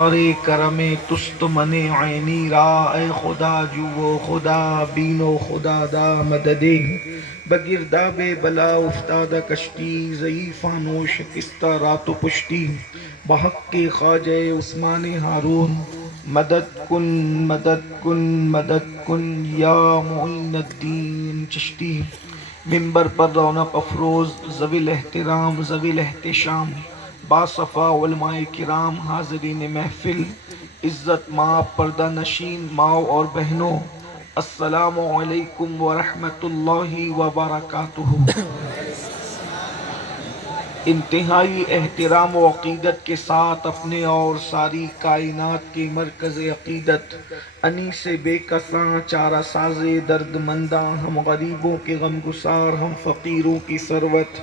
ارے کرم تست من عینی را اے خدا جو و خدا بین و خدا دا مددی بگرداب بلا افتادہ کشتی ضعیفانو شکستہ رات و پشتی بحق کے خواجہ عثمان ہارون مدد کن مدد کن مدد کن یا معین الدین چشتی منبر پر رونق افروز ذوی الاحترام ذوی الاحتشام باصفا علماء کرام حاضرین محفل عزت ماں پردہ نشین ماؤں اور بہنوں، السلام علیکم ورحمۃ اللہ وبرکاتہ۔ انتہائی احترام و عقیدت کے ساتھ اپنے اور ساری کائنات کے مرکز عقیدت انیس بے کساں چارہ ساز درد منداں، ہم غریبوں کے غم گسار، ہم فقیروں کی ثروت،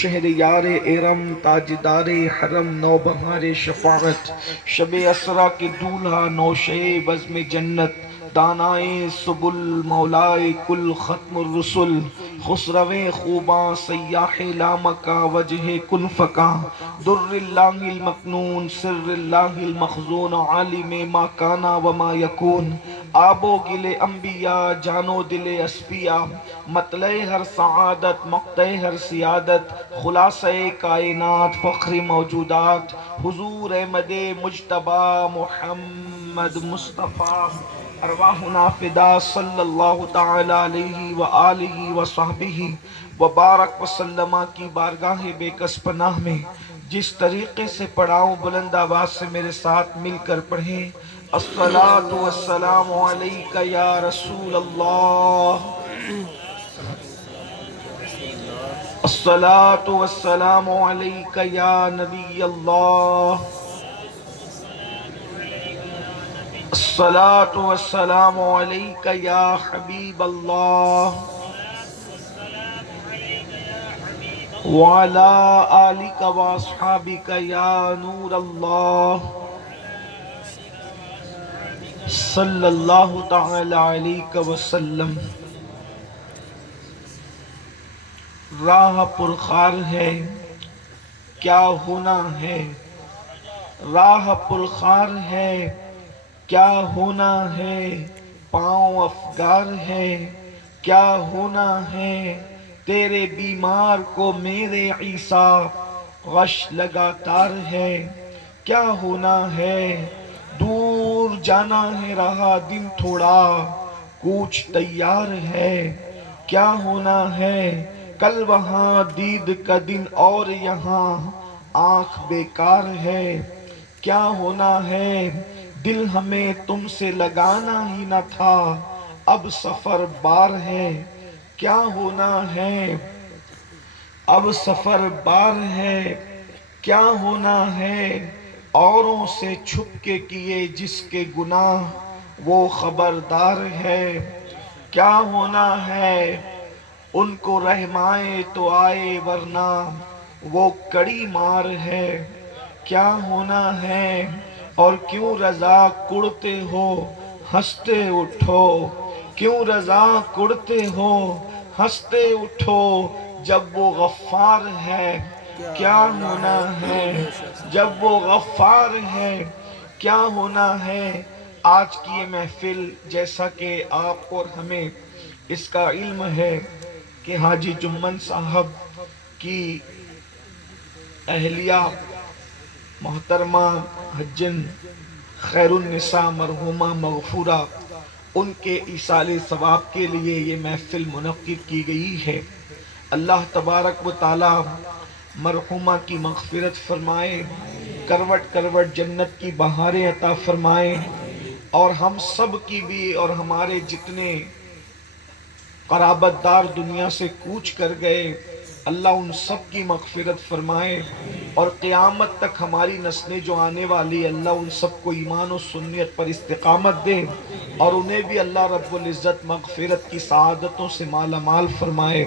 شہر یار ارم تاجدار حرم نوبہار شفاعت، شب اسرا کے دولہا نوشے بزم جنت، دانائے سبل مولائے کل ختم الرسل، خسروِ خوباں سیاح لامکاں وجہ کن فکاں، در اللہ المکنون سر اللہ المخزون، عالم ما کانا وما یکون، آب و گل انبیاء جان و دل اسفیاء، مطلع ہر سعادت مقطع ہر سیادت، خلاصہ کائنات فخر موجودات، حضور احمد مجتبی محمد مصطفیٰ، ارواحنا فدا صلی اللہ تعالی علیہ وآلہ وصحبہ وبارک وسلم کی بارگاہ بے کس پناہ میں جس طریقے سے پڑھاؤں بلند آواز سے میرے ساتھ مل کر پڑھیں، الصلاۃ والسلام علیک یا رسول اللہ، الصلاۃ والسلام علیک یا نبی اللہ، الصلاۃ والسلام علیک یا حبیب اللہ، وعلی آلک واصحابک یا نور اللہ، صلی اللہ تعالی علیہ وسلم۔ راہ پرخار ہے کیا ہونا ہے، راہ پرخار ہے کیا ہونا ہے، پاؤں افگار ہے کیا ہونا ہے، تیرے بیمار کو میرے عیسیٰ غش لگاتار ہے کیا ہونا ہے، دور جانا ہے رہا دن تھوڑا کوچ تیار ہے کیا ہونا ہے، کل وہاں دید کا دن اور یہاں آنکھ بیکار ہے کیا ہونا ہے، دل ہمیں تم سے لگانا ہی نہ تھا اب سفر بار ہے کیا ہونا ہے، اب سفر بار ہے کیا ہونا ہے، اوروں سے چھپ کے کیے جس کے گناہ وہ خبردار ہے کیا ہونا ہے، ان کو رحمائے تو آئے ورنہ وہ کڑی مار ہے کیا ہونا ہے، اور کیوں رضا کڑتے ہو ہنستے اٹھو، کیوں رضا کڑتے ہو ہنستے اٹھو، جب وہ غفار ہے کیا ہونا ہے، جب وہ غفار ہے کیا ہونا ہے۔ آج کی یہ محفل جیسا کہ آپ اور ہمیں اس کا علم ہے کہ حاجی جمن صاحب کی اہلیہ محترمہ حجن خیر النساء مرحومہ مغفورہ، ان کے ایصال ثواب کے لیے یہ محفل منعقد کی گئی ہے۔ اللہ تبارک و تعالی مرحومہ کی مغفرت فرمائے، کروٹ کروٹ جنت کی بہاریں عطا فرمائے، اور ہم سب کی بھی اور ہمارے جتنے قرابت دار دنیا سے کوچ کر گئے، اللہ ان سب کی مغفرت فرمائے، اور قیامت تک ہماری نسلیں جو آنے والی اللہ ان سب کو ایمان و سنت پر استقامت دے، اور انہیں بھی اللہ رب العزت مغفرت کی سعادتوں سے مالا مال فرمائے۔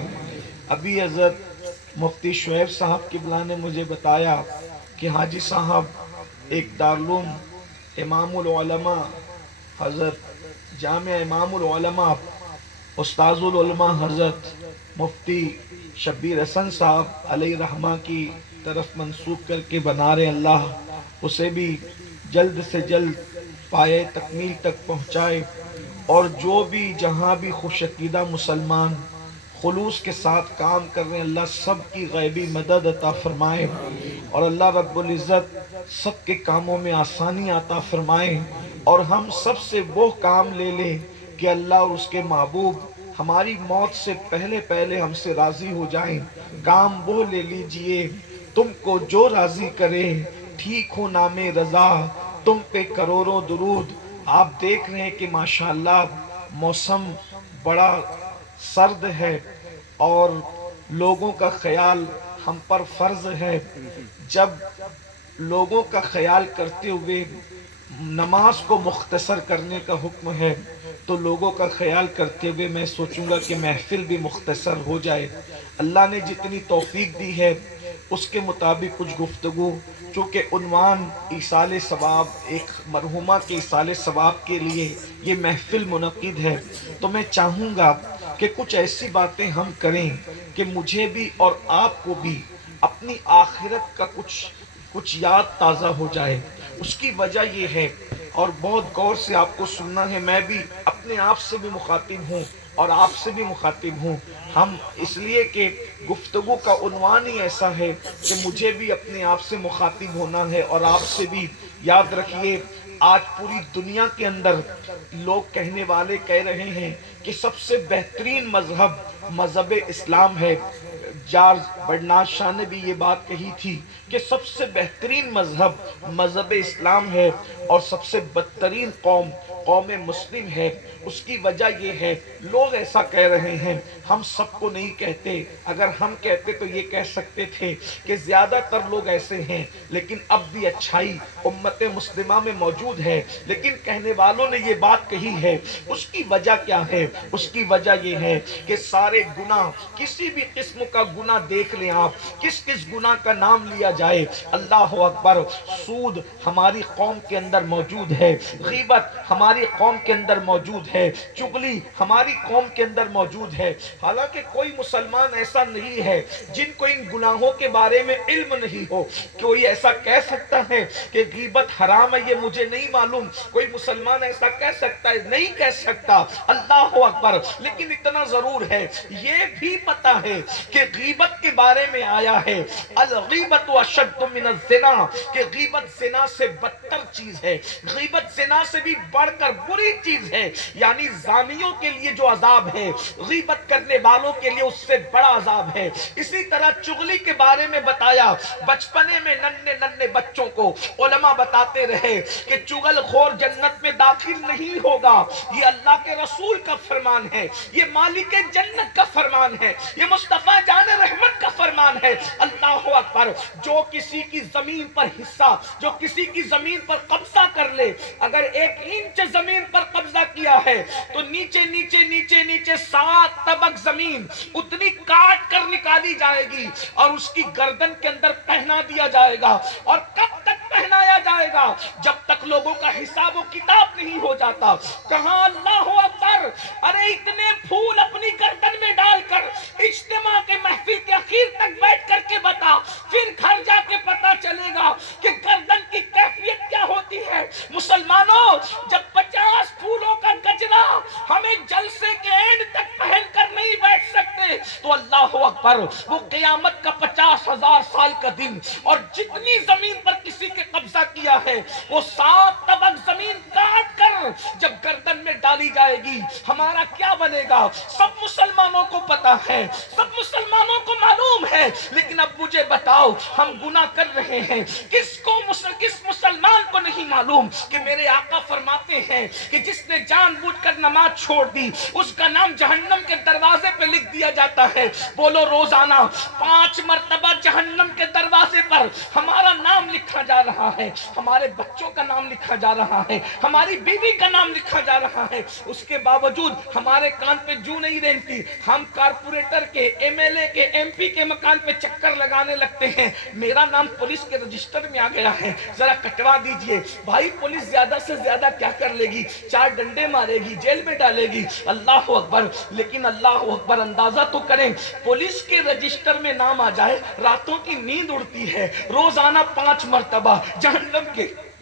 ابھی حضرت مفتی شعیب صاحب قبلہ نے مجھے بتایا کہ حاجی صاحب ایک دارالعلوم امام العلماء حضرت جامع امام العلماء استاذ العلماء حضرت مفتی شبیر حسن صاحب علیہ رحمہ کی طرف منسوب کر کے بنا رہے، اللہ اسے بھی جلد سے جلد پائے تکمیل تک پہنچائے، اور جو بھی جہاں بھی خوش عقیدہ مسلمان خلوص کے ساتھ کام کر رہے ہیں، اللہ سب کی غیبی مدد عطا فرمائے، اور اللہ رب العزت سب کے کاموں میں آسانی عطا فرمائے، اور ہم سب سے وہ کام لے لیں کہ اللہ اور اس کے محبوب ہماری موت سے پہلے پہلے ہم سے راضی ہو جائیں۔ کام وہ لے لیجئے تم کو جو راضی کرے، ٹھیک ہو نام رضا تم پہ کروڑوں درود۔ آپ دیکھ رہے ہیں کہ ماشاءاللہ موسم بڑا سرد ہے، اور لوگوں کا خیال ہم پر فرض ہے۔ جب لوگوں کا خیال کرتے ہوئے نماز کو مختصر کرنے کا حکم ہے، تو لوگوں کا خیال کرتے ہوئے میں سوچوں گا کہ محفل بھی مختصر ہو جائے۔ اللہ نے جتنی توفیق دی ہے اس کے مطابق کچھ گفتگو، چونکہ عنوان ایصال ثواب، ایک مرحومہ کے ایصال ثواب کے لیے یہ محفل منعقد ہے، تو میں چاہوں گا کہ کچھ ایسی باتیں ہم کریں کہ مجھے بھی اور آپ کو بھی اپنی آخرت کا کچھ یاد تازہ ہو جائے۔ اس کی وجہ یہ ہے، اور بہت غور سے آپ کو سننا ہے، میں بھی اپنے آپ سے بھی مخاطب ہوں اور آپ سے بھی مخاطب ہوں، ہم اس لیے کہ گفتگو کا عنوان ہی ایسا ہے کہ مجھے بھی اپنے آپ سے مخاطب ہونا ہے اور آپ سے بھی۔ یاد رکھیے، آج پوری دنیا کے اندر لوگ کہنے والے کہہ رہے ہیں کہ سب سے بہترین مذہب اسلام ہے۔ جارج برنارڈ شاہ نے بھی یہ بات کہی تھی کہ سب سے بہترین مذہب اسلام ہے، اور سب سے بدترین قوم مسلم ہے۔ اس کی وجہ یہ ہے، لوگ ایسا کہہ رہے ہیں، ہم سب کو نہیں کہتے، اگر ہم کہتے تو یہ کہہ سکتے تھے کہ زیادہ تر لوگ ایسے ہیں، لیکن اب بھی اچھائی امت مسلمہ میں موجود ہے، لیکن کہنے والوں نے یہ بات کہی ہے۔ اس کی وجہ کیا ہے؟ اس کی وجہ یہ ہے کہ سارے گناہ، کسی بھی قسم کا گناہ دیکھ لیں آپ، کس گناہ کا نام لیا جائے، اللہ اکبر، سود ہماری قوم کے اندر موجود ہے، غیبت ہماری قوم کے اندر موجود ہے، چغلی ہماری قوم کے اندر موجود ہے۔ حالانکہ کوئی مسلمان ایسا نہیں ہے جن کو ان گناہوں کے بارے میں علم نہیں ہو۔ کوئی ایسا کہہ سکتا ہے کہ غیبت حرام ہے، یہ مجھے نہیں معلوم؟ کوئی مسلمان ایسا کہہ سکتا ہے؟ نہیں کہہ سکتا، اللہ اکبر۔ لیکن اتنا ضرور ہے، یہ بھی پتا ہے کہ غیبت کے بارے میں آیا ہے، الغیبت اشد من الزنا، کہ غیبت زنا سے بدتر چیز ہے، غیبت زنا سے بھی بڑھ کر بری چیز ہے، یعنی زانیوں کے لیے جو عذاب ہے، غیبت کرنے والوں کے لیے اس سے بڑا عذاب ہے۔ اسی طرح چغلی کے بارے میں بتایا، بچپنے میں ننھے بچوں کو علماء بتاتے رہے کہ چغل خور جنت میں داخل نہیں ہوگا، یہ اللہ کے رسول کا فرمان ہے، یہ مالک جنت کا فرمان ہے، یہ مصطفیٰ جان رحمت کا فرمان ہے۔ اللہ اکبر۔ جو کسی کی زمین پر حصہ، جو کسی کی زمین پر قبضہ کر لے، اگر 1 انچ زمین پر قبضہ کیا ہے تو نیچے نیچے نیچے نیچے 7 طبق زمین اتنی کاٹ کر نکالی جائے گی، اور اس کی گردن کے اندر پہنا دیا جائے گا۔ اور کب تک پہنایا جائے گا؟ جب تک لوگوں کا حساب و کتاب نہیں ہو جاتا۔ کہاں اللہ اکبر! ارے اتنے پھول اپنی گردن میں ڈال کر اجتماع کے محفل کے اخیر تک بیٹھ کر کے بتا، پھر گھر جا کے پتا چلے گا کہ گردن کی کیفیت کیا ہوتی ہے۔ مسلمانوں، جب 50 پھولوں کا گجرا ہمیں جلسے کے اینڈ تک پہن کر نہیں بیٹھ سکتے، تو اللہ اکبر، وہ قیامت کا 50,000 سال کا دن، اور جتنی زمین پر کسی کے قبضہ کیا ہے وہ 7 طبق زمین کاٹ کر جب گردن میں ڈالی جائے گی، ہمارا کیا بنے گا؟ سب مسلمانوں کو پتا ہے، سب مسلمانوں کو معلوم ہے، لیکن اب مجھے بتاؤ، ہم گناہ کر رہے ہیں، کس مسلمان کو نہیں معلوم کہ میرے آقا فرماتے ہیں کہ جس نے جان بوجھ کر نماز چھوڑ دی اس کا نام جہنم کے دروازے پہ لکھ دیا جاتا ہے۔ بولو، روزانہ 5 مرتبہ جہنم کے دروازے پر ہمارا نام لکھا جا رہا ہے، ہمارے بچوں کا نام لکھا جا رہا ہے، ہماری بیوی کا نام لکھا جا رہا ہے۔ اس کے باوجود ہمارے کان پہ جو نہیں رینگتی، ہم کارپوریٹر کے، MLA کے، MP کے مکان پہ چکر لگانے لگتے ہیں، میرا نام پولیس کے رجسٹر میں آ گیا ہے، ذرا کٹوا دیجئے۔ بھائی، پولیس زیادہ سے زیادہ کیا کر لے گی؟ 4 ڈنڈے مارے گی، جیل میں ڈالے گی، اللہ اکبر۔ لیکن اللہ اکبر، اندازہ تو کریں، پولیس کے رجسٹر میں نام آ جائے، راتوں کی نیند اڑتی ہے، روزانہ 5 مرتبہ جہنم کے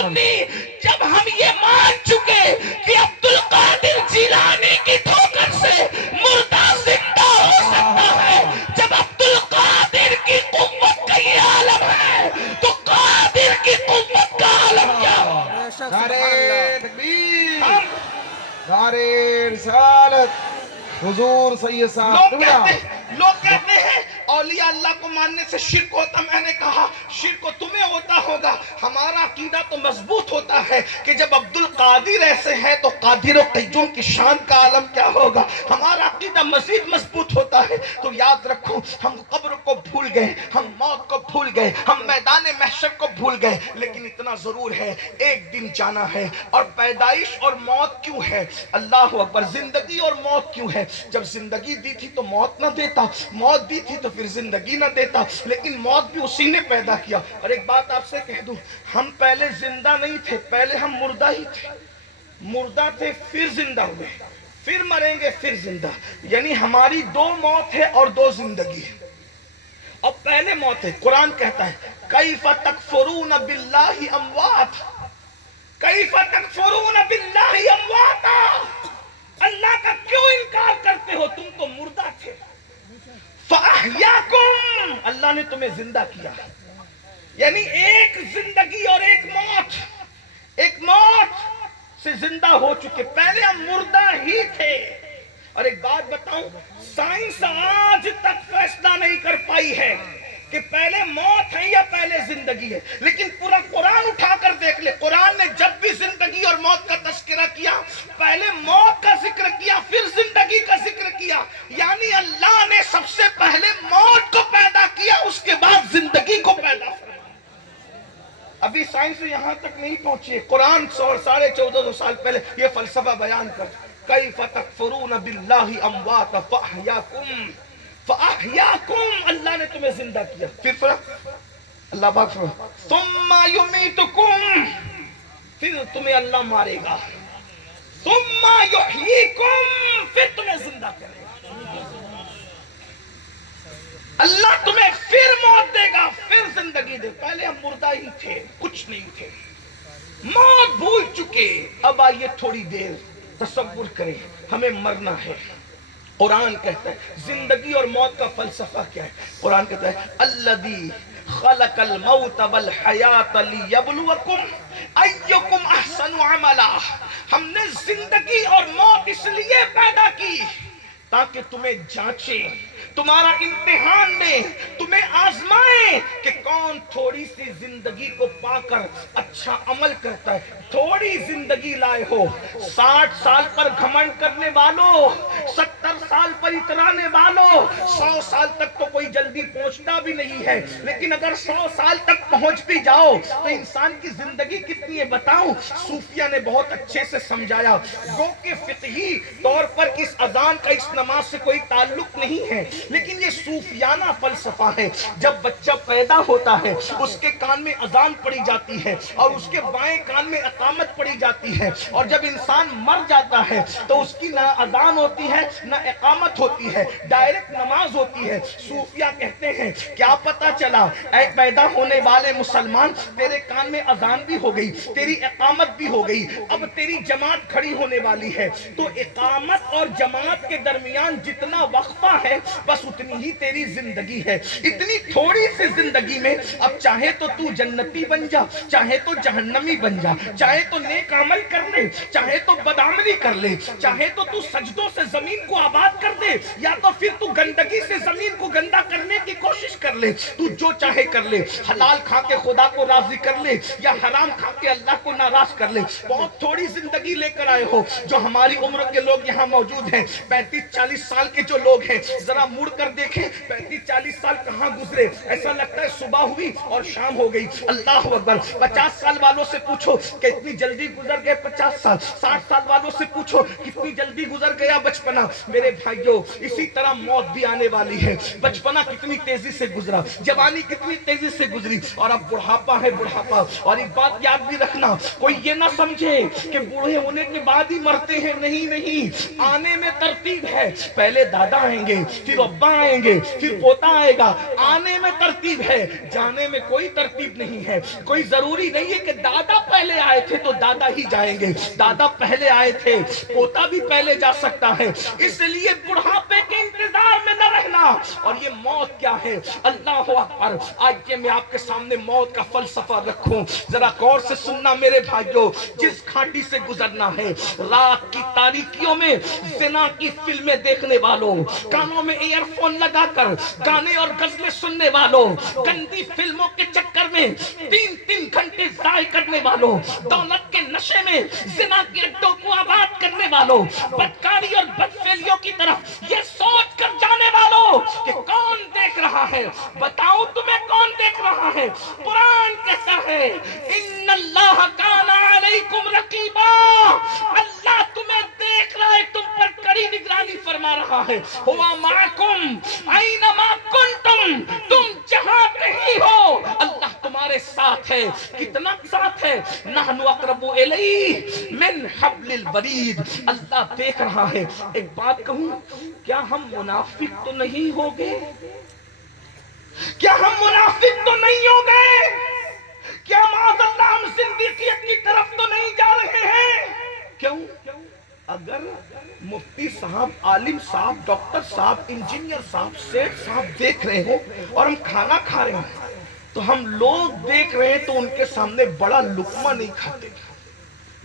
سنی جب ہم یہ مان چکے کہ عبد القادر جیلانی کی ٹھوکر سے مردہ زندہ ہو سکتا ہے، جب عبد القادر کی قوت کا یہ عالم ہے تو قادر کی قوت کا عالم کیا ہو؟ نعرہ تکبیر، نعرہ رسالت، حضور سید صاحب لوگ کہتے ہیں اولیاء اللہ کو ماننے سے شرک ہوتا. میں نے کہا شرک تمہیں ہوتا ہوگا، ہمارا عقیدہ تو مضبوط ہوتا ہے کہ جب عبد القادر ایسے ہیں تو قادر و قیوم کی شان کا عالم کیا ہوگا. ہمارا عقیدہ مزید مضبوط ہوتا ہے. تو یاد رکھو، ہم قبر کو بھول گئے، ہم موت کو بھول گئے، ہم میدان محشر کو بھول گئے، لیکن اتنا ضرور ہے ایک دن جانا ہے. اور پیدائش اور موت کیوں ہے؟ اللہ اکبر. زندگی اور موت کیوں ہے؟ جب زندگی دی تھی تو موت نہ دیتا، موت دی تھی تو پھر زندگی نہ دیتا، لیکن موت بھی اسی نے پیدا کیا. اور ایک بات آپ سے کہہ دوں، ہم پہلے زندہ نہیں تھے، پہلے ہم مردہ ہی تھے. مردہ تھے پھر زندہ ہوئے، پھر مریں گے پھر زندہ. یعنی ہماری دو موت ہے اور دو زندگی ہے. اور پہلے موت ہے. قرآن کہتا ہے کیف تکفرون باللہ اموات، کیف تکفرون باللہ امواتا، اللہ کا کیوں انکار کرتے ہو، تم تو مردہ تھے. فَأَحْيَاكُمْ، اللہ نے تمہیں زندہ کیا. یعنی ایک زندگی اور ایک موت، ایک موت سے زندہ ہو چکے. پہلے ہم مردہ ہی تھے. اور ایک بات بتاؤں، سائنس آج تک فیصلہ نہیں کر پائی ہے کہ پہلے موت ہے یا پہلے زندگی ہے. لیکن پورا قرآن اٹھا کر دیکھ لے، قرآن نے جب بھی زندگی اور موت کا تذکرہ کیا، پہلے موت کا ذکر کیا پھر زندگی کا ذکر کیا. یعنی اللہ نے سب سے پہلے موت کو پیدا کیا، اس کے بعد زندگی کو پیدا کیا. ابھی سائنس یہاں تک نہیں پہنچی ہے. قرآن 1450 سال پہلے یہ فلسفہ بیان کر کیف تکفرون باللہ اموات فاحیاکم، فاحیاکم، اللہ نے تمہیں زندہ کیا. پھر اللہ پاک ثم یمیتکم، پھر تمہیں اللہ مارے گا. ثم یحییکم، پھر تمہیں زندہ کرے گا. اللہ تمہیں پھر موت دے گا پھر زندگی دے. پہلے ہم مردہ ہی تھے، کچھ نہیں تھے، موت بھول چکے. اب آئیے تھوڑی دیر تصور کریں، ہمیں مرنا ہے. قرآن کہتا ہے زندگی اور موت کا فلسفہ کیا ہے. قرآن کہتا ہے الذی خلق الموت والحیات لیبلوکم ایکم احسن عملا، ہم نے زندگی اور موت اس لیے پیدا کی تاکہ تمہیں جانچیں، تمہارا امتحان لیں، تمہیں آزمائیں کہ کون تھوڑی سی زندگی کو پا کر اچھا عمل کرتا ہے. تھوڑی زندگی لائے ہو، 60 سال پر گھمنڈ کرنے والوں، 70 سال پر اترانے والوں، 100 سال تک تو کوئی جلدی پہنچتا بھی نہیں ہے، لیکن اگر 100 سال تک پہنچ بھی جاؤ تو انسان کی زندگی کتنی ہے بتاؤں. صوفیہ نے بہت اچھے سے سمجھایا. گو کہ فقہی طور پر اس اذان کا اس نماز سے کوئی تعلق نہیں ہے، لیکن یہ صوفیانہ فلسفہ ہے. جب بچہ پیدا ہوتا ہے اس کے کان میں اذان پڑی جاتی ہے اور اس کے بائیں کان میں اقامت پڑی جاتی ہے، اور جب انسان مر جاتا ہے تو اس کی نہ اذان ہوتی ہے نہ اقامت ہوتی ہے، ڈائریکٹ نماز ہوتی ہے. صوفیہ کہتے ہیں کیا پتا چلا اے پیدا ہونے والے مسلمان، تیرے کان میں اذان بھی ہو گئی، تیری اقامت بھی ہو گئی، اب تیری جماعت کھڑی ہونے والی ہے. تو اقامت اور جماعت کے درمیان جتنا وقفہ ہے بس اتنی ہی تیری زندگی ہے. اتنی تھوڑی سی زندگی میں اب چاہے تو تو جنتی بن جا، چاہے تو جہنمی بن جا، چاہے تو نیک عمل کر لے، چاہے تو بدعملی کر لے، چاہے تو تو سجدوں سے زمین کو آباد کر دے، یا تو پھر تو گندگی سے زمین کو گندا کرنے کی کوشش کر لے. تو جو چاہے کر لے، حلال کھا کے خدا کو راضی کر لے یا حرام کھا کے اللہ کو ناراض کر لے. بہت تھوڑی زندگی لے کر آئے ہو. جو ہماری عمر کے لوگ یہاں موجود ہیں، 35-40 سال کے جو لوگ ہیں، ذرا مڑ کر دیکھیں 35-40 سال کہاں گزرے. ایسا لگتا ہے صبح ہوئی اور شام ہو گئی. اللہ اکبر. 50 سال والوں سے پوچھو کتنی جلدی گزر گئے 50 سال. 60 سال والوں سے پوچھو کتنی جلدی گزر گیا بچپنا. میرے بھائیوں اسی طرح موت بھی آنے والی ہے. بچپنا کتنی تیزی سے گزرا, جوانی کتنی تیزی سے گزری, اور اب بڑھاپا ہے بڑھاپا. اور ایک بات یاد بھی رکھنا, کوئی یہ نہ سمجھے کہ بوڑھے ہونے کے بعد ہی مرتے ہیں. نہیں نہیں, آنے میں ترتیب ہے. پہلے دادا آئیں گے, پھر ابا آئیں گے, پھر پوتا آئے گا. آنے میں ترتیب ہے, جانے میں کوئی ترتیب نہیں ہے. کوئی ضروری نہیں ہے کہ دادا پہلے آئے تھے تو دادا ہی جائیں گے. دادا پہلے آئے تھے, پوتا بھی پہلے جا سکتا ہے. اس لیے بڑھاپے کے انتظار میں نہ رہنا. اور یہ موت کیا ہے؟ اللہ اکبر. آج میں آپ کے سامنے موت کا فلسفہ رکھوں, ذرا غور سے سننا میرے بھائیوں. جس گھاٹی سے گزرنا ہے, رات کی تاریکیوں میں زنا کی فلمیں دیکھنے والوں, کانوں میں ایئر فون لگا کر گانے اور غزلیں سننے والوں, گندی فلموں کے چکر میں 3 گھنٹے ضائع کرنے والوں, دولت کے نشے میں زنا کے اڈوں کو آباد کرنے والوں, بدکاری اور بدفعلیوں کی طرف یہ سوچ کر جانے والوں کہ کون دیکھ رہا ہے. بتاؤ تمہیں کون دیکھ رہا ہے؟ قرآن کہتا ہے ان اللہ کان علیکم رقیبا, اللہ تمہیں دیکھ رہا ہے, تم پر کڑی نگرانی فرما رہا ہے. ہوا معکم اینما کنتم, تم جہاں کہیں ہو اللہ تمہارے ساتھ ہے. کتنا ساتھ ہے؟ نحن اقرب الیہ من حبل الورید, اللہ دیکھ رہا ہے. ایک بات کہوں, کیا ہم منافق تو نہیں ہو گئے؟ کیا ہم منافق تو نہیں ہو گئے؟ کیا معاذ اللہ ہم زندگیت کی طرف تو نہیں جا رہے ہیں؟ کیوں؟ اگر مفتی صاحب, عالم صاحب, ڈاکٹر صاحب, انجینئر صاحب, سیٹ صاحب دیکھ رہے ہیں اور ہم کھانا کھا رہے ہیں, تو ہم لوگ دیکھ رہے ہیں تو ان کے سامنے بڑا لقمہ نہیں کھاتے.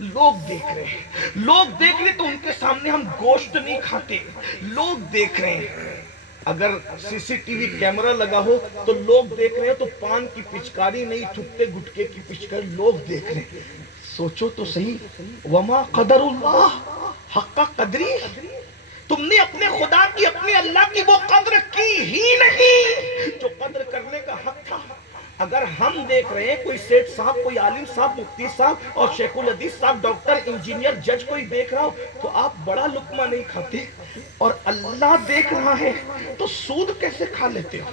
لوگ دیکھ رہے ہیں, لوگ دیکھ رہے تو ان کے سامنے ہم گوشت نہیں کھاتے. لوگ دیکھ رہے ہیں, اگر سی سی ٹی وی کیمرہ لگا ہو تو لوگ دیکھ رہے ہیں تو پان کی پچکاری نہیں, تھکتے گٹکے کی پچکاری. لوگ دیکھ رہے ہیں. سوچو تو صحیح, وما قدر اللہ حق قدری, تم نے اپنے خدا کی, اپنے اللہ کی وہ قدر کی ہی نہیں جو قدر کرنے کا حق تھا. اگر ہم دیکھ رہے ہیں, کوئی سیٹ صاحب, کوئی عالم صاحب, مفتی صاحب اور شیخ الحدیث صاحب, ڈاکٹر, انجینئر, جج کوئی دیکھ رہا ہو تو آپ بڑا لقمہ نہیں کھاتے, اور اللہ دیکھ رہا ہے تو سود کیسے کھا لیتے ہو؟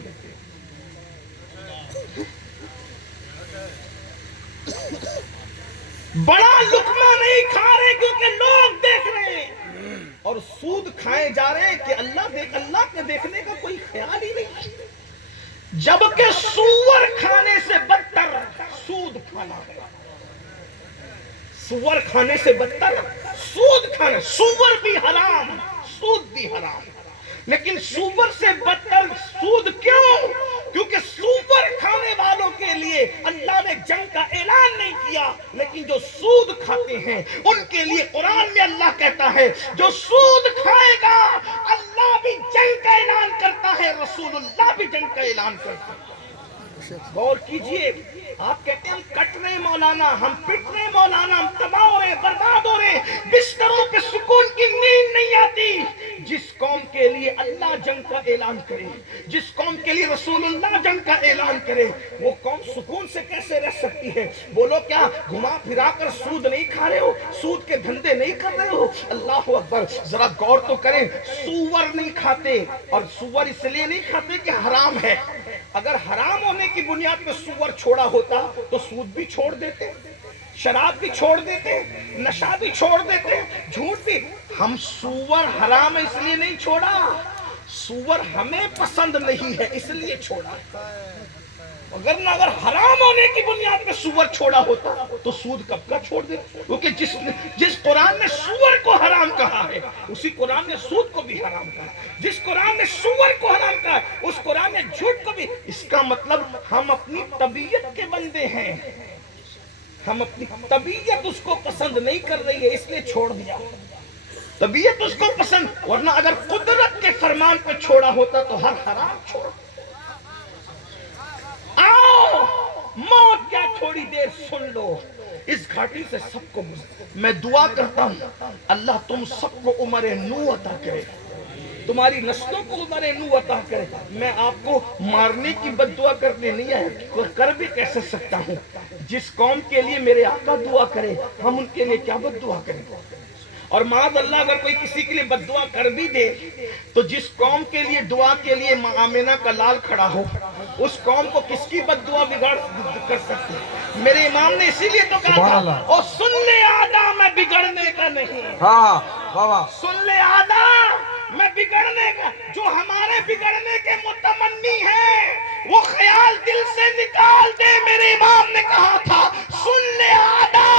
بڑا لقمہ نہیں کھا رہے کیونکہ لوگ دیکھ رہے ہیں, اور سود کھائے جا رہے ہیں کہ اللہ کے دیکھنے کا کوئی خیال ہی نہیں. جبکہ سور کھانے سے بدتر سود کھانا ہے. سور کھانے سے بدتر سود کھانا. سور بھی حرام, سود بھی حرام, لیکن سور سے بدتر سود. کیوں؟ کیونکہ سور کھانے والوں کے لیے اللہ نے جنگ کا اعلان نہیں کیا, لیکن جو سود کھاتے ہیں ان کے لیے قرآن میں اللہ کہتا ہے جو سود کھائے گا اللہ بھی جنگ کا اعلان کرتا ہے, رسول اللہ بھی جنگ کا اعلان کرتا ہے. غور کیجئے, آپ کہتے ہیں ہم کٹ رہے مولانا, ہم پٹ رہے مولانا, ہم تباہ ہو رہے, برباد ہو رہے, بستروں پہ سکون کی نیند نہیں آتی. جس قوم کے لیے اللہ جنگ کا اعلان کرے, جس قوم کے لیے رسول اللہ جنگ کا اعلان کرے, وہ قوم سکون سے کیسے رہ سکتی ہے؟ بولو کیا گھما پھرا کر سود نہیں کھا رہے ہو, سود کے دھندے نہیں کر رہے ہو؟ اللہ اکبر. ذرا غور تو کریں, سور نہیں کھاتے, اور سور اس لیے نہیں کھاتے کہ حرام ہے. اگر حرام ہونے کی بنیاد پہ سور چھوڑا ہوتا تو سود بھی چھوڑ دیتے, شراب بھی چھوڑ دیتے, نشہ بھی چھوڑ دیتے, جھوٹ بھی. ہم سور حرام اس لیے نہیں چھوڑا, سور ہمیں پسند نہیں ہے اس لیے چھوڑا. اگر حرام ہونے کی بنیاد پہ سور چھوڑا ہوتا تو سود کب کا چھوڑ دیتے, کیونکہ جس قرآن نے سور کو حرام کہا ہے اسی قرآن نے سود کو بھی حرام کہا ہے. جس قرآن نے سور کو حرام کہا ہے اس قرآن نے جھوٹ کو بھی. اس کا مطلب ہم اپنی طبیعت کے بندے ہیں, ہم اپنی طبیعت اس کو پسند نہیں کر رہی ہے اس لیے چھوڑ دیا. طبیعت اس کو پسند, ورنہ اگر قدرت کے فرمان پہ چھوڑا ہوتا تو ہر حرام چھوڑ. آؤ موت کیا تھوڑی دیر سن لو, اس گھاٹی سے سب کو میں دعا کرتا ہوں اللہ تم سب کو عمر نو عطا کرے, تمہاری نسلوں کو عمر نو عطا کرے. میں آپ کو مارنے کی بد دعا کرنے نہیں آیا, کر بھی کیسے سکتا ہوں. جس قوم کے لیے میرے آقا دعا کرے ہم ان کے لیے کیا بد دعا کریں. اور معاذ اللہ اگر کوئی کسی کے لیے بد دعا کر بھی دے تو جس قوم کے لیے دعا کے لیے آمنہ کا لال کھڑا ہو اس قوم کو کس کی بد دعا بگاڑ کر سکتے؟ میرے امام نے اسی لیے تو کہا سبحان تھا اللہ۔ اور سن لے آدھا میں بگڑنے کا نہیں، ہاں واہ واہ، سن لے آدھا میں بگڑنے کا، جو ہمارے بگڑنے کے متمنی ہیں وہ خیال دل سے نکال دے۔ میرے امام نے کہا تھا سن لے آدھا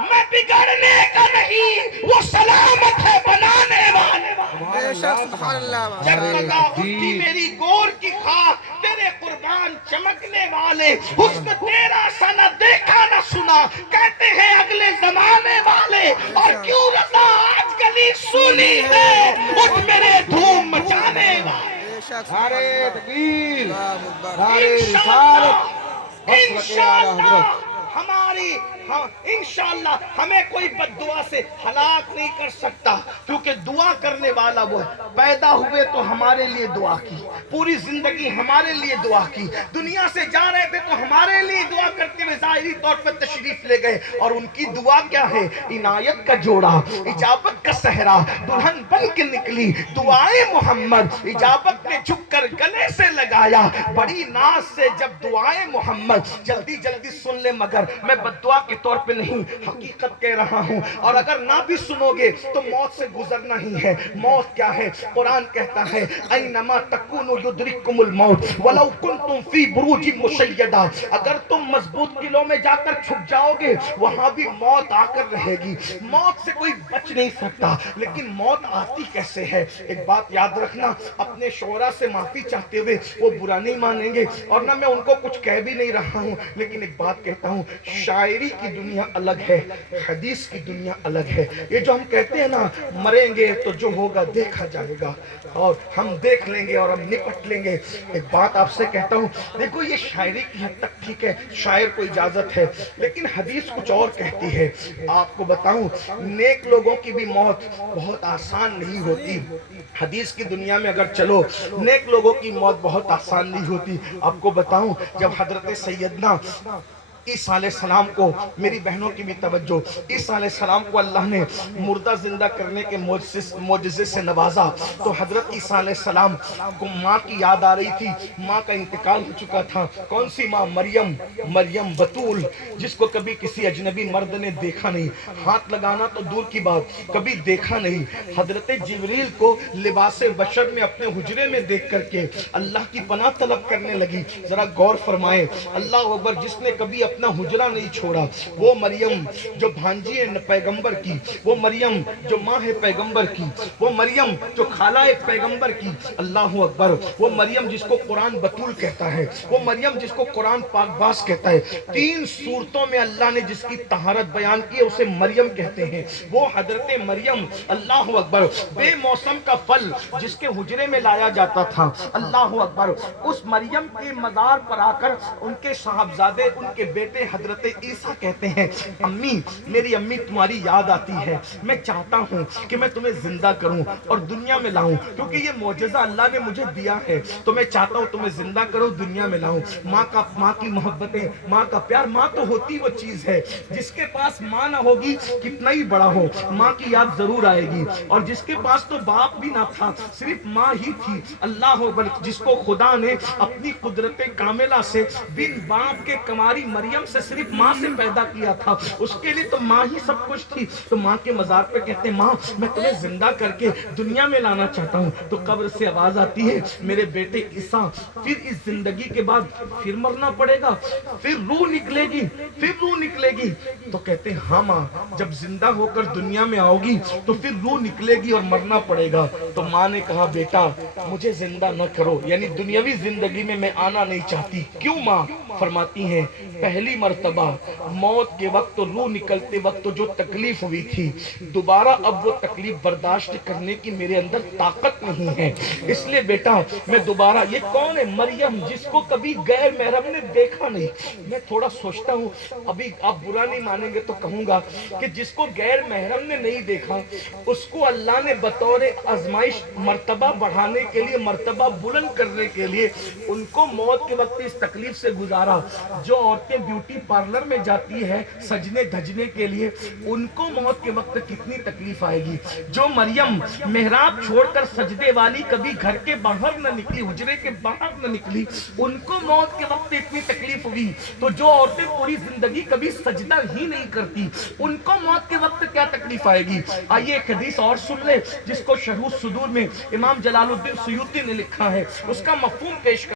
میں بگڑنے کا نہیں، وہ سلامت ہے بنانے والے۔ بے شک سبحان اللہ۔ جب لگا اٹھتی میری گور کی خاک تیرے قربان چمکنے والے، حسن تیرا سا نہ دیکھا نہ سنا کہتے ہیں اگلے زمانے والے، اور کیوں رضا آج گلی سنی ہے اٹھ میرے دھوم مچانے والے۔ بے شک نعرے تکبیر، اللہ اکبر۔ نعرے رسالت، انشاءاللہ ہماری انشاءاللہ ہمیں کوئی بد دعا سے ہلاک نہیں کر سکتا، کیونکہ دعا کرنے والا وہ ہے۔ پیدا ہوئے تو ہمارے لیے دعا کی، پوری زندگی ہمارے لیے دعا کی، دنیا سے جا رہے تھے تو ہمارے لیے دعا کرتے ہوئے ظاہری طور پر تشریف لے گئے، اور ان کی دعا کیا ہے؟ عنایت کا جوڑا، اجابت کا صحرا، دلہن بن کے نکلی دعائیں محمد، اجابت نے جھک کر گلے سے لگایا بڑی ناز سے جب دعائیں محمد۔ جلدی جلدی سن لے مگر میں بد دعا کے طور پہ نہیں حقیقت کہہ رہا ہوں، اور اگر نہ بھی سنو گے تو موت سے گزرنا ہی ہے۔ موت کیا ہے؟ قرآن کہتا ہے اینما تکونوا یدرککم الموت ولو کنتم فی بروج مشیدہ، اگر تم مضبوط قلعوں میں جا کر چھپ جاؤ گے وہاں بھی موت آ کر رہے گی۔ موت سے کوئی بچ نہیں سکتا، لیکن موت آتی کیسے ہے؟ ایک بات یاد رکھنا، اپنے شعراء سے معافی چاہتے ہوئے وہ برا نہیں مانیں گے، اور نہ میں ان کو کچھ کہہ بھی نہیں رہا ہوں، لیکن ایک بات کہتا ہوں، شاعری کی دنیا الگ ہے، حدیث کی دنیا الگ ہے۔ یہ جو ہم کہتے ہیں نا مریں گے تو جو ہوگا دیکھا جائے گا، اور ہم دیکھ لیں گے اور ہم نپٹ لیں گے۔ ایک بات آپ سے کہتا ہوں، دیکھو یہ شاعری کی حد تک ٹھیک ہے، شاعر کو اجازت ہے، لیکن حدیث کچھ اور کہتی ہے۔ آپ کو بتاؤں نیک لوگوں کی بھی موت بہت آسان نہیں ہوتی۔ حدیث کی دنیا میں اگر چلو نیک لوگوں کی موت بہت آسان نہیں ہوتی۔ آپ کو بتاؤں جب حضرت سیدنا عیسیٰ علیہ السلام کو، میری بہنوں کی بھی توجہ، عیسیٰ علیہ السلام کو اللہ نے مردہ زندہ کرنے کے معجزے سے نوازا، تو حضرت عیسیٰ علیہ السلام کو ماں کی یاد آ رہی تھی، ماں کا انتقال ہو چکا تھا۔ کون سی ماں؟ مریم بطول، جس کو کبھی کسی اجنبی مرد نے دیکھا نہیں، ہاتھ لگانا تو دور کی بات، کبھی دیکھا نہیں۔ حضرت جبریل کو لباس بشر میں اپنے حجرے میں دیکھ کر کے اللہ کی پناہ طلب کرنے لگی۔ ذرا غور فرمائے، اللہ اکبر، جس نے کبھی اپنا حجرہ نہیں چھوڑا، وہ مریم جو بھانجی ہے پیغمبر کی، وہ مریم جو ماں ہے پیغمبر کی، وہ مریم جو خالہ ہے پیغمبر کی، اللہ اکبر، وہ مریم جس کو قرآن بطول کہتا ہے، وہ مریم جس کو قرآن پاک باز کہتا ہے، 3 صورتوں میں اللہ نے جس کی طہارت بیان کی ہے اسے مریم کہتے ہیں۔ وہ حضرت مریم، اللہ اکبر، بے موسم کا پھل جس کے حجرے میں لایا جاتا تھا، اللہ اکبر، اس مریم کے مزار پر آ کر ان کے صاحبزادے، ان کے بیٹے حضرت عیسیٰ کہتے ہیں امی، میری امی تمہاری یاد آتی ہے، میں چاہتا ہوں کہ میں تمہیں زندہ کروں اور دنیا میں لاؤں، کیونکہ یہ معجزہ اللہ نے مجھے دیا ہے، تو میں چاہتا ہوں تمہیں زندہ کروں، دنیا میں لاؤں۔ ماں کی محبتیں، ماں کا پیار، ماں تو ہوتی وہ چیز ہے جس کے پاس ماں نہ ہوگی کتنا ہی بڑا ہو ماں کی یاد ضرور آئے گی، اور جس کے پاس تو باپ بھی نہ تھا صرف ماں ہی تھی، اللہ اکبر، جس کو خدا نے اپنی قدرت کاملہ سے بن باپ کے کماری مریم سے صرف ماں سے پیدا کیا تھا، اس کے لیے تو ماں ہی سب کچھ تھی۔ تو ماں کے مزار پہ کہتے ہیں ماں میں تمہیں زندہ کر کے دنیا میں لانا چاہتا ہوں، تو قبر سے آواز آتی ہے میرے بیٹے عیسیٰ پھر اس زندگی کے بعد پھر مرنا پڑے گا، پھر روح نکلے گی، پھر روح نکلے گی، تو کہتے ہیں ہاں ماں جب زندہ ہو کر دنیا میں آؤ گی تو پھر روح نکلے گی اور مرنا پڑے گا۔ تو ماں نے کہا بیٹا مجھے زندہ نہ کرو، یعنی دنیاوی زندگی میں آنا نہیں چاہتی۔ کیوں ماں؟ فرماتی ہیں پہلی مرتبہ موت کے وقت تو روح نکلتے وقت تو جو تکلیف ہوئی تھی، دوبارہ اب وہ تکلیف برداشت کرنے کی میرے اندر طاقت نہیں ہے، اس لیے بیٹا میں دوبارہ، یہ کون ہے؟ مریم جس کو کبھی غیر محرم نے دیکھا نہیں۔ میں تھوڑا سوچتا ہوں، ابھی آپ برا نہیں مانیں گے تو کہوں گا کہ جس کو غیر محرم نے نہیں دیکھا اس کو اللہ نے بطور آزمائش مرتبہ بڑھانے کے لیے، مرتبہ بلند کرنے کے لیے ان کو موت کے وقت اس تکلیف سے گزارا گزارا. جو عورتیں بیوٹی پارلر میں جاتی ہے سجنے دھجنے کے لیے, ان کو موت کے وقت کتنی تکلیف آئے گی. جو مریم محراب چھوڑ کر سجدے والی کبھی گھر کے باہر نہ نکلی, حجرے کے باہر نہ نکلی, ان کو موت کے وقت اتنی تکلیف ہوئی. تو جو عورتیں پوری زندگی کبھی سجدہ ہی نہیں کرتی, ان کو موت کے وقت کیا تکلیف آئے گی. آئیے ایک حدیث اور سن لے جس کو شرح الصدور میں امام جلال الدین سیوطی نے لکھا ہے, اس کا مفہوم پیش کر